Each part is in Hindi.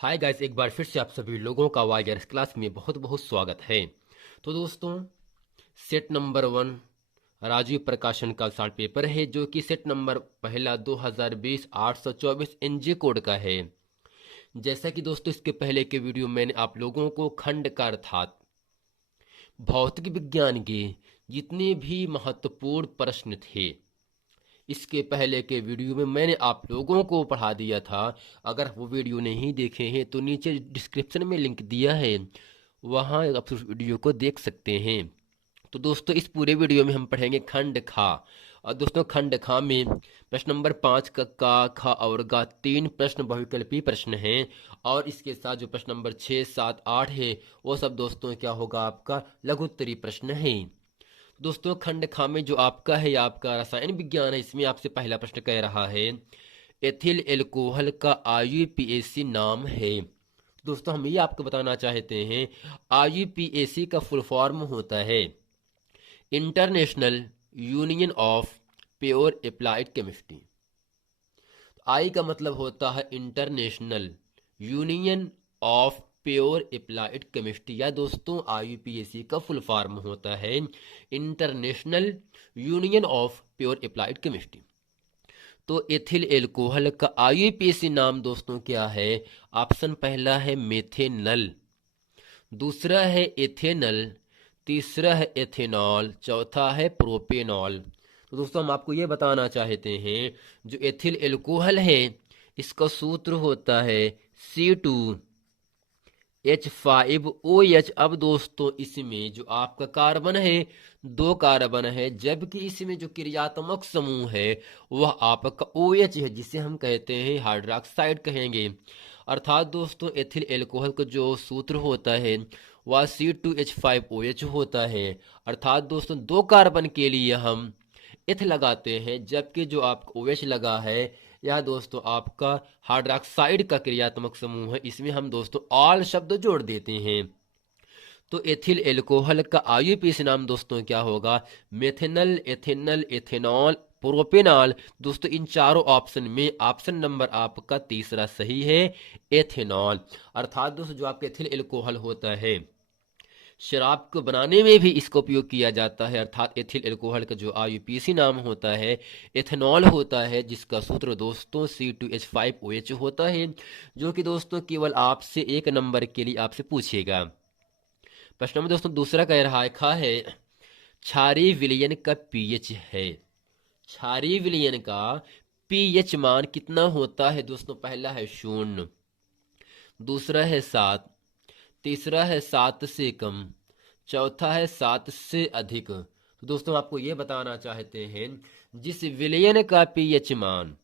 हाय गाइस, एक बार फिर से आप सभी लोगों का वाईआरएस क्लास में बहुत बहुत स्वागत है। तो दोस्तों, सेट नंबर 1 राजीव प्रकाशन का शॉर्ट पेपर है, जो कि सेट नंबर पहला 2020 824 एनजे कोड का है। जैसा कि दोस्तों, इसके पहले के वीडियो मैंने आप लोगों को खंड का अर्थात भौतिक विज्ञान के जितने भी महत्वपूर्ण प्रश्न थे, इसके पहले के वीडियो में मैंने आप लोगों को पढ़ा दिया था। अगर वो वीडियो नहीं देखे हैं तो नीचे डिस्क्रिप्शन में लिंक दिया है, वहाँ आप उस वीडियो को देख सकते हैं। तो दोस्तों, इस पूरे वीडियो में हम पढ़ेंगे खंड खा। और दोस्तों, खंड खा में प्रश्न नंबर 5 का खा और गा 3 प्रश्न बहुविकल्पी प्रश्न हैं। और इसके साथ जो प्रश्न नंबर 6 7 8 है, वो सब दोस्तों क्या होगा, आपका लघुत्तरी प्रश्न है। दोस्तों, खंड खा में जो आपका है, आपका रसायन विज्ञान है, इसमें आपसे पहला प्रश्न कह रहा है एथिल एल्कोहल का आईयूपीएसी नाम है। दोस्तों, हम ये आपको बताना चाहते हैं, आईयूपीएसी का फुल फॉर्म होता है international union of pure applied chemistry. I का मतलब होता है international union of pure applied chemistry, या दोस्तों आईयूपीएसी का फुल फॉर्म होता है international union of pure applied chemistry. तो एथिल एल्कोहल का आईयूपीएसी नाम दोस्तों क्या है? ऑप्शन पहला है मेथेनल, दूसरा है एथेनल, तीसरा है एथेनॉल, चौथा है प्रोपेनॉल। तो दोस्तों, हम आपको ये बताना चाहते हैं, जो एथिल एल्कोहल है, इसका सूत्र होता है C2H5OH। अब दोस्तों, इसमें जो आपका कार्बन है, 2 कार्बन है, जबकि इसमें जो क्रियात्मक समूह है वह आपका OH है, जिसे हम कहते हैं हाइड्रोक्साइड कहेंगे। अर्थात दोस्तों, एथिल एल्कोहल का जो सूत्र होता है वह C2H5OH होता है। अर्थात दोस्तों, 2 कार्बन के लिए हम एथ लगाते हैं, जबकि जो आपका OH लगा है, यह दोस्तों आपका हाइड्रोक्साइड का क्रियात्मक समूह है, इसमें हम दोस्तों ऑल शब्द जोड़ देते हैं। तो एथिल एल्कोहल का आईयूपीएसी नाम दोस्तों क्या होगा? मेथेनल, एथेनल, एथेनॉल, प्रोपेनॉल। दोस्तों, इन चारों ऑप्शन में ऑप्शन नंबर आपका तीसरा सही है, एथेनॉल। अर्थात दोस्तों, जो आपका एथिल एल्कोहल होता है, शराब को बनाने में भी इसका उपयोग किया जाता है। अर्थात एथिल एल्कोहल का जो आईयूपीएसी नाम होता है एथेनॉल होता है, जिसका सूत्र दोस्तों C2H5OH होता है, जो कि दोस्तों केवल आपसे 1 नंबर के लिए आपसे पूछेगा। प्रश्न में दोस्तों दूसरा कह रहा है, खा है क्षारीय विलयन का पीएच है। क्षारीय विलयन का पीएच मान कितना होता है? दोस्तों, पहला है 0, दूसरा है 7, तीसरा है 7 से कम, चौथा है 7 से अधिक। तो दोस्तों, आपको ये बताना चाहते हैं, जिस विलयन का पीएच मान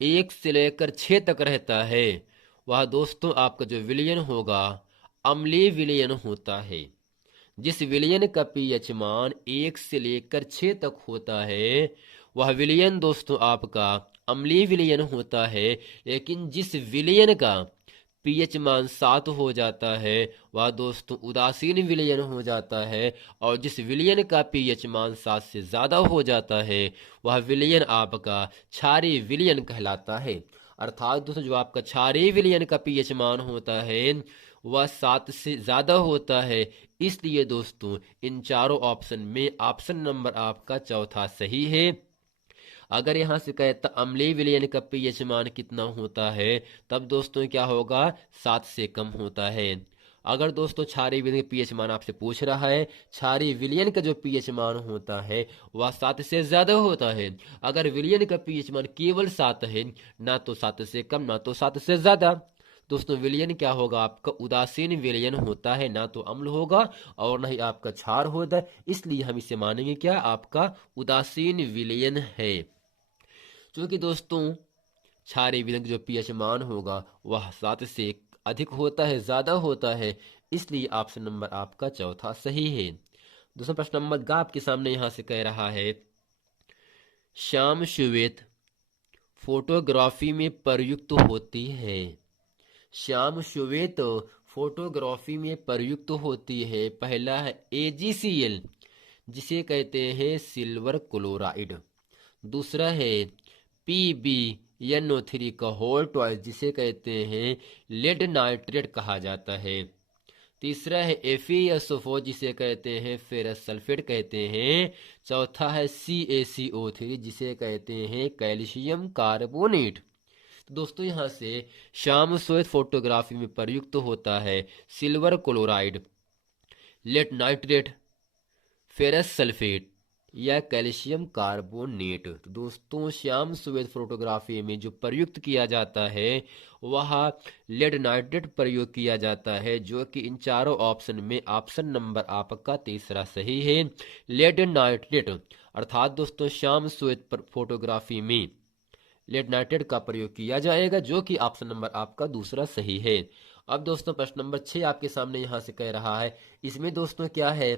1 से लेकर 6 तक रहता है, वह दोस्तों आपका जो विलयन होगा अम्लीय विलयन होता है। जिस विलयन का पीएच मान 1 से लेकर 6 तक होता है, वह विलयन दोस्तों आपका अम्लीय विलयन होता है। लेकिन जिस विलयन का पीएच मान 7 हो जाता है, वह दोस्तों उदासीन विलयन हो जाता है। और जिस विलयन का पीएच मान 7 से ज़्यादा हो जाता है, वह विलयन आपका क्षारीय विलयन कहलाता है। अर्थात दोस्तों, जो आपका क्षारीय विलयन का पीएच मान होता है वह 7 से ज़्यादा होता है। इसलिए दोस्तों, इन चारों ऑप्शन में ऑप्शन नंबर आपका चौथा सही है। अगर यहाँ से कहता अम्लीय विलयन का पीएच मान कितना होता है, तब दोस्तों क्या होगा? 7 से कम होता है। अगर दोस्तों क्षारीय विलयन का पीएच मान आपसे पूछ रहा है, क्षारीय विलयन का जो पीएच मान होता है वह 7 से ज्यादा होता है। अगर विलयन का पीएच मान केवल 7 है, ना तो 7 से कम ना तो 7 से ज्यादा, दोस्तों विलयन क्या होगा? आपका उदासीन विलयन होता है, ना तो अम्ल होगा और ना ही आपका क्षार होता है। इसलिए हम इसे मानेंगे क्या? आपका उदासीन विलयन है। क्योंकि दोस्तों क्षारीय विलयन का जो पीएच मान होगा वह 7 से अधिक होता है, ज्यादा होता है। इसलिए ऑप्शन नंबर आपका चौथा सही है। दूसरा प्रश्न नंबर ग आपके सामने यहां से कह रहा है, श्याम श्वेत फोटोग्राफी में प्रयुक्त होती है। श्याम श्वेत फोटोग्राफी में प्रयुक्त होती है। पहला है AgCl, जिसे कहते हैं सिल्वर क्लोराइड। दूसरा है NO3 का होल ट्वाइस जिसे कहते हैं लेड नाइट्रेट कहा जाता है। तीसरा है FeSO4 जिसे कहते हैं फेरस सल्फेट कहते हैं। चौथा है CaCO3 जिसे कहते हैं कैल्शियम कार्बोनेट। तो दोस्तों यहाँ से शाम श्वेत फोटोग्राफी में प्रयुक्त होता है silver chloride, lead nitrate, ferrous sulphate या कैल्शियम कार्बोनेट। तो दोस्तों श्याम श्वेत फोटोग्राफी में जो प्रयुक्त किया जाता है वह लेड नाइट्रेट प्रयोग किया जाता है, जो कि इन चारों ऑप्शन में ऑप्शन नंबर आपका तीसरा सही है, लेड नाइट्रेट। अर्थात दोस्तों श्याम श्वेत फोटोग्राफी में लेड नाइट्रेट का प्रयोग किया जाएगा, जो कि ऑप्शन नंबर आपका दूसरा सही है। अब दोस्तों प्रश्न नंबर 6 आपके सामने यहां से कह रहा है। इसमें दोस्तों क्या है,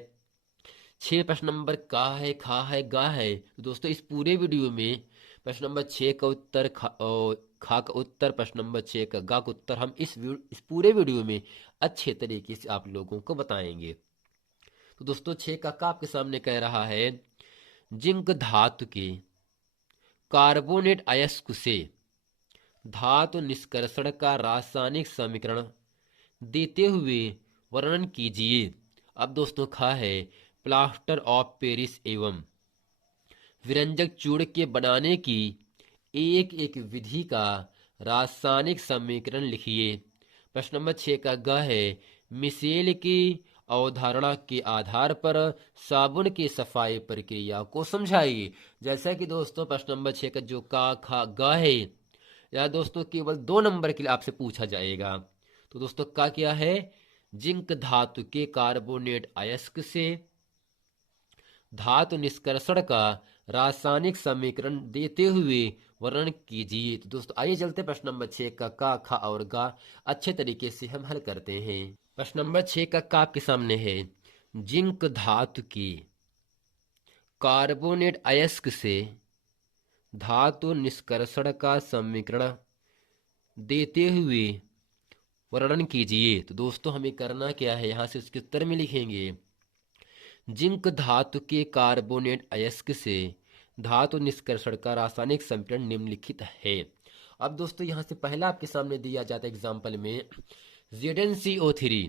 6 प्रश्न नंबर का है, खा है, गा है। तो दोस्तों इस पूरे वीडियो में प्रश्न नंबर 6 का उत्तर, खा का उत्तर, प्रश्न नंबर 6 का गा का उत्तर हम इस पूरे वीडियो में अच्छे तरीके से आप लोगों को बताएंगे। तो दोस्तों 6 का आपके सामने कह रहा है जिंक धातु के कार्बोनेट अयस्क से धातु निष्कर्षण का रासायनिक समीकरण देते हुए वर्णन कीजिए। अब दोस्तों खा है प्लास्टर ऑफ पेरिस एवं विरंजक चूर्ण के बनाने की एक एक विधि का रासायनिक समीकरण लिखिए। प्रश्न नंबर 6 का ग है मिशेल की अवधारणा के आधार पर साबुन की सफाई प्रक्रिया को समझाइए। जैसा कि दोस्तों प्रश्न नंबर 6 का जो का खा ग है या दोस्तों केवल 2 नंबर के लिए आपसे पूछा जाएगा। तो दोस्तों का क्या है, जिंक धातु के कार्बोनेट अयस्क से धातु निष्कर्षण का रासायनिक समीकरण देते हुए वर्णन कीजिए। तो दोस्तों आइए चलते प्रश्न नंबर 6 का खा और गा अच्छे तरीके से हम हल करते हैं। प्रश्न नंबर 6 का आपके सामने है जिंक धातु की कार्बोनेट अयस्क से धातु निष्कर्षण का समीकरण देते हुए वर्णन कीजिए। तो दोस्तों हमें करना क्या है, यहां से उसके उत्तर में लिखेंगे जिंक धातु के कार्बोनेट अयस्क से धातु निष्कर्षण का रासायनिक समीकरण निम्नलिखित है। अब दोस्तों यहां से पहला आपके सामने दिया जाता है एग्जाम्पल में ZnCO3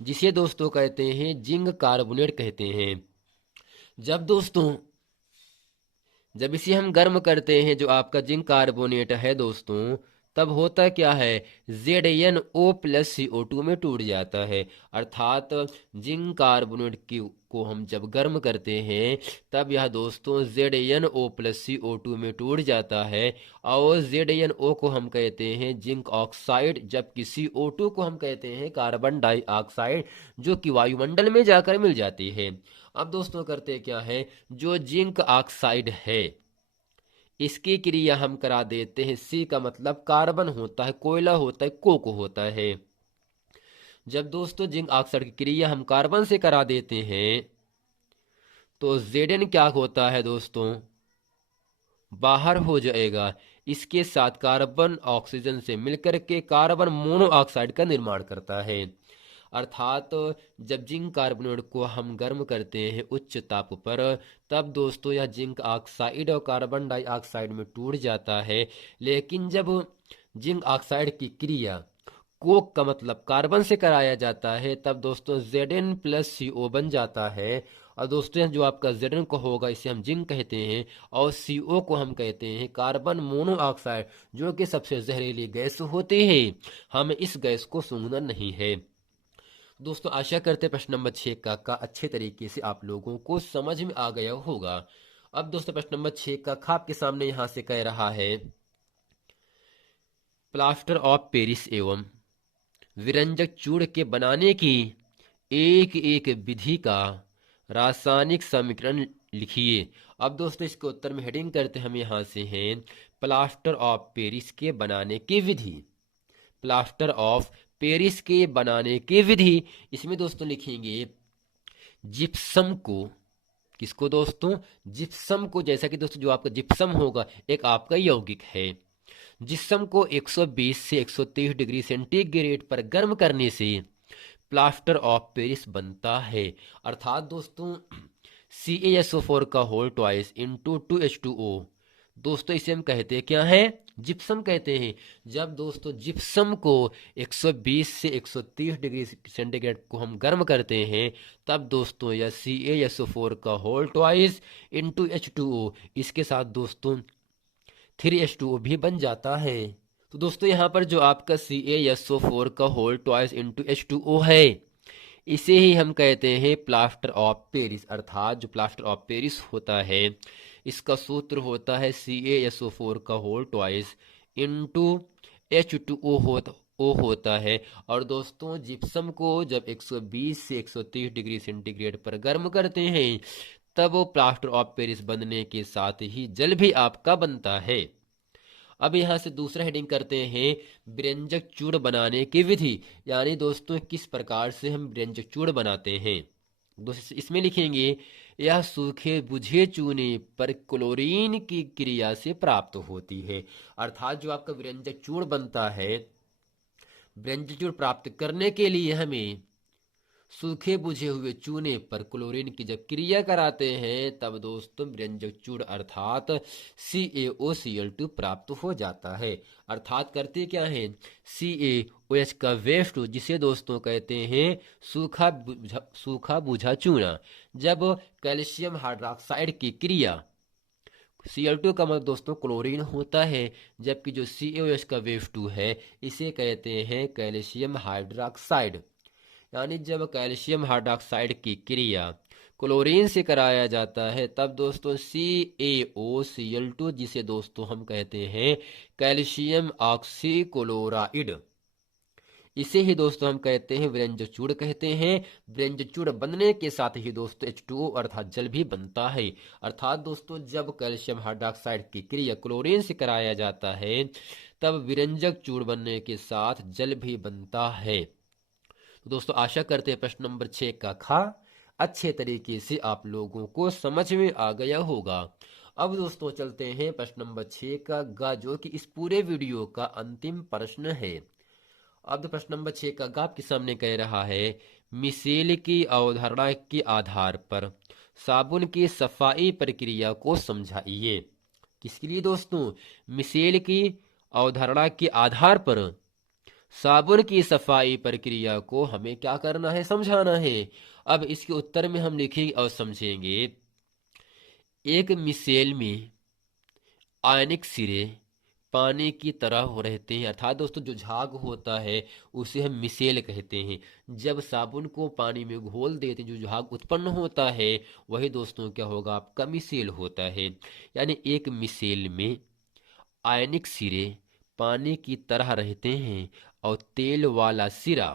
जिसे दोस्तों कहते हैं जिंक कार्बोनेट कहते हैं। जब इसे हम गर्म करते हैं जो आपका जिंक कार्बोनेट है दोस्तों, तब होता क्या है ZnO+CO2 में टूट जाता है। अर्थात जिंक कार्बोनेट को हम जब गर्म करते हैं तब यह दोस्तों ZnO+CO2 में टूट जाता है और ZnO को हम कहते हैं जिंक ऑक्साइड, जबकि CO2 को हम कहते हैं कार्बन डाइऑक्साइड, जो कि वायुमंडल में जाकर मिल जाती है। अब दोस्तों करते क्या है, जो जिंक ऑक्साइड है इसकी क्रिया हम करा देते हैं। सी का मतलब कार्बन होता है, कोयला होता है, कोक होता है। जब दोस्तों जिंक ऑक्साइड की क्रिया हम कार्बन से करा देते हैं तो Zn क्या होता है दोस्तों, बाहर हो जाएगा। इसके साथ कार्बन ऑक्सीजन से मिलकर के कार्बन मोनोऑक्साइड का निर्माण करता है। अर्थात जब जिंक कार्बोनेट को हम गर्म करते हैं उच्च ताप पर, तब दोस्तों यह जिंक ऑक्साइड और कार्बन डाइऑक्साइड में टूट जाता है। लेकिन जब जिंक ऑक्साइड की क्रिया कोक का मतलब कार्बन से कराया जाता है तब दोस्तों Zn+CO बन जाता है। और दोस्तों जो आपका Zn को होगा इसे हम जिंक कहते हैं और CO को हम कहते हैं कार्बन मोनोऑक्साइड, जो कि सबसे जहरीली गैस होती है। हमें इस गैस को सूंघना नहीं है। दोस्तों आशा करते प्रश्न नंबर 6 का अच्छे तरीके से आप लोगों को समझ में आ गया होगा। अब दोस्तों प्रश्न नंबर 6 का आपके सामने यहां से कह रहा है प्लास्टर ऑफ पेरिस एवं विरंजक चूर्ण के बनाने की एक एक विधि का रासायनिक समीकरण लिखिए। अब दोस्तों इसके उत्तर में हेडिंग करते हम यहां से हैं प्लास्टर ऑफ पेरिस के बनाने की विधि। प्लास्टर ऑफ पेरिस के बनाने की विधि, इसमें दोस्तों लिखेंगे जिप्सम को, किसको दोस्तों, जिप्सम को। जैसा कि दोस्तों जो आपका जिप्सम होगा एक आपका यौगिक है। जिप्सम को 120 से 130 डिग्री सेंटीग्रेड पर गर्म करने से प्लास्टर ऑफ पेरिस बनता है। अर्थात दोस्तों CaSO4 का होल ट्वाइस इंटू 2H2O दोस्तों इसे हम कहते हैं क्या है, जिप्सम कहते हैं। जब दोस्तों जिप्सम को 120 से 130 डिग्री सेंटीग्रेड को हम गर्म करते हैं, तब दोस्तों यह CaSO4 का होल ट्वाइस इंटू H2O, इसके साथ दोस्तों 3H2O भी बन जाता है। तो दोस्तों यहाँ पर जो आपका CaSO4 का होल ट्वाइस इंटू H2O है, इसे ही हम कहते हैं प्लास्टर ऑफ पेरिस, अर्थात जो प्लास्टर ऑफ पेरिस होता है, इसका सूत्र होता है CaSO4 का होल ट्वाइस इंटू H2O होता है। और दोस्तों जिप्सम को जब 120 से 130 डिग्री सेंटीग्रेड पर गर्म करते हैं, तब वो प्लास्टर ऑफ पेरिस बनने के साथ ही जल भी आपका बनता है। अब यहाँ से दूसरा हेडिंग करते हैं, व्यंजक चूर्ण बनाने की विधि, यानी दोस्तों किस प्रकार से हम व्यंजक चूर्ण बनाते हैं। दोस्तों इसमें लिखेंगे, यह सूखे बुझे चूने पर क्लोरीन की क्रिया से प्राप्त होती है। अर्थात जो आपका व्यंजक चूर्ण बनता है, व्यंजक चूर्ण प्राप्त करने के लिए हमें सूखे बुझे हुए चूने पर क्लोरीन की जब क्रिया कराते हैं, तब दोस्तों व्यंजक चूर्ण अर्थात CaOCl2 प्राप्त हो जाता है। अर्थात करते क्या है, CaOH का वेस्ट, जिसे दोस्तों कहते हैं सूखा बुझा चूना, जब कैल्शियम हाइड्रोक्साइड की क्रिया, Cl2 का मतलब दोस्तों क्लोरीन होता है, जबकि जो CaOH का वेव 2 है, इसे कहते हैं कैल्शियम हाइड्रोक्साइड। यानी जब कैल्शियम हाइड्रोक्साइड की क्रिया क्लोरीन से कराया जाता है, तब दोस्तों CaOCl2, जिसे दोस्तों हम कहते हैं कैल्शियम ऑक्सीक्लोराइड, इसे ही दोस्तों हम कहते हैं व्यंजक चूर्ण कहते हैं। व्यंजक चूर्ण बनने के साथ ही दोस्तों H2O अर्थात जल भी बनता है। अर्थात दोस्तों जब कैल्शियम हाइड्रोक्साइड की क्रिया क्लोरीन से कराया जाता है, तब व्यंजक चूर्ण बनने के साथ जल भी बनता है। तो दोस्तों आशा करते हैं प्रश्न नंबर 6 का खा अच्छे तरीके से आप लोगों को समझ में आ गया होगा। अब दोस्तों चलते हैं प्रश्न नंबर 6 का गा, जो कि इस पूरे वीडियो का अंतिम प्रश्न है। अब तो प्रश्न नंबर 6 का गा आपके सामने कह रहा है, मिसेल की अवधारणा के आधार पर साबुन की सफाई प्रक्रिया को समझाइए। किसके लिए दोस्तों, मिसेल की अवधारणा के आधार पर साबुन की सफाई प्रक्रिया को हमें क्या करना है, समझाना है। अब इसके उत्तर में हम लिखेंगे और समझेंगे, एक मिसेल में आयनिक सिरे पानी की तरह हो रहते हैं। अर्थात दोस्तों जो झाग होता है उसे हम मिसेल कहते हैं। जब साबुन को पानी में घोल देते हैं, जो झाग उत्पन्न होता है वही दोस्तों क्या होगा, आपका मिसेल होता है। यानी एक मिसेल में आयनिक सिरे पानी की तरह रहते हैं और तेल वाला सिरा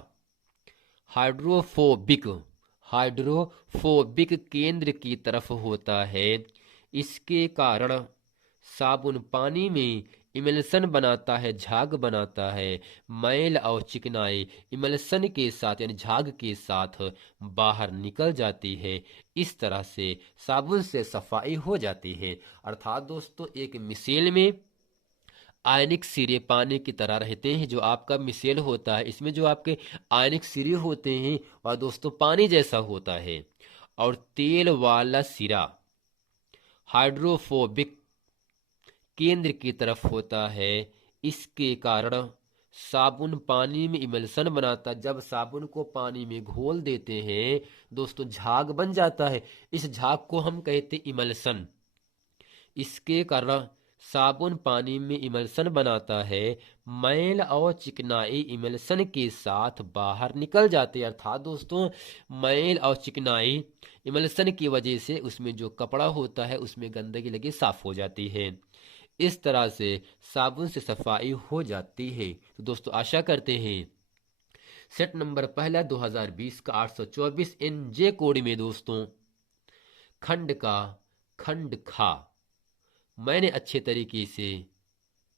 हाइड्रोफोबिक हाइड्रोफोबिक केंद्र की तरफ होता है। इसके कारण साबुन पानी में इमल्सन बनाता है, झाग बनाता है। मैल और चिकनाई इमल्सन के साथ यानी झाग के साथ बाहर निकल जाती है। इस तरह से साबुन से सफाई हो जाती है। अर्थात दोस्तों एक मिसेल में आयनिक सिरे पानी की तरह रहते हैं। जो आपका मिसेल होता है, इसमें जो आपके आयनिक सिरे होते हैं वह दोस्तों पानी जैसा होता है। और तेल वाला सिरा हाइड्रोफोबिक केंद्र की तरफ होता है। इसके कारण साबुन पानी में इमल्सन बनाता, जब साबुन को पानी में घोल देते हैं दोस्तों झाग बन जाता है। इस झाग को हम कहते हैं इमल्सन। इसके कारण साबुन पानी में इमल्सन बनाता है। मैल और चिकनाई इमल्सन के साथ बाहर निकल जाते हैं। अर्थात दोस्तों मैल और चिकनाई इमल्सन की वजह से उसमें जो कपड़ा होता है उसमें गंदगी लगी साफ हो जाती है। इस तरह से साबुन से सफाई हो जाती है। तो दोस्तों आशा करते हैं सेट नंबर पहला 2020 का 824 NJ कोड में दोस्तों खंड खा मैंने अच्छे तरीके से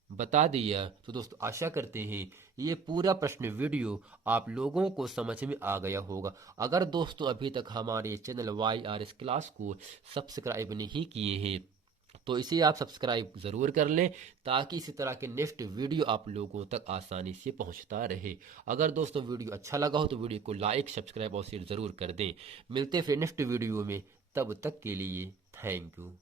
बता दिया। तो दोस्तों आशा करते हैं ये पूरा प्रश्न वीडियो आप लोगों को समझ में आ गया होगा। अगर दोस्तों अभी तक हमारे चैनल YRS क्लास को सब्सक्राइब नहीं किए हैं तो इसे आप सब्सक्राइब ज़रूर कर लें, ताकि इसी तरह के नेक्स्ट वीडियो आप लोगों तक आसानी से पहुंचता रहे। अगर दोस्तों वीडियो अच्छा लगा हो तो वीडियो को लाइक, सब्सक्राइब और शेयर ज़रूर कर दें। मिलते फिर नेक्स्ट वीडियो में, तब तक के लिए थैंक यू।